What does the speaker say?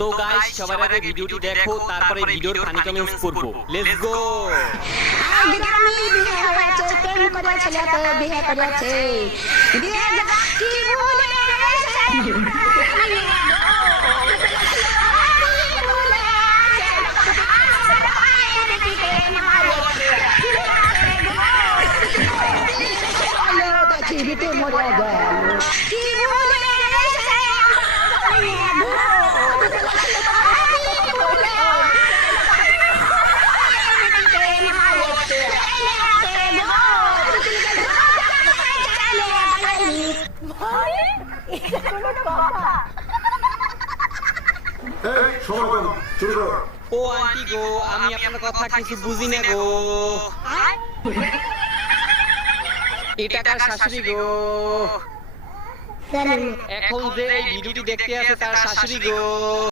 তো গাইস সবার আগে ভিডিওটি দেখো, তারপরে ভিডিওর ফানি কমেন্টস করব। Let's go. গ্রামে বিয়ে হয়েছে, প্রেম করে ছেলে তো বিয়ে করেছে, বিয়ে যা কি বলে দেখি মরে গেল কি বলে ও আন্টি গো, আমি আপনার কথা কিছু বুঝি না গো। এটা কার শাশুড়ি গো? এখন যে এই ভিডিওটি দেখতে আছে তার শাশুড়ি গো।